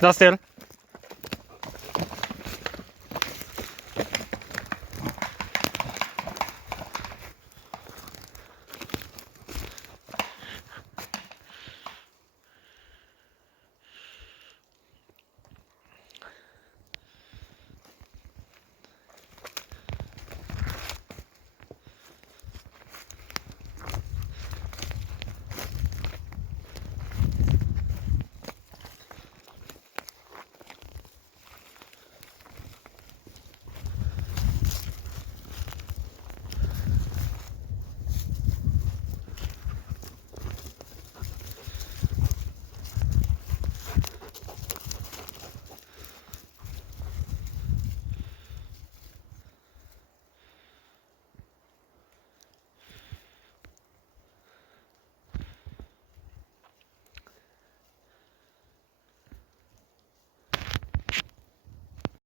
Da still!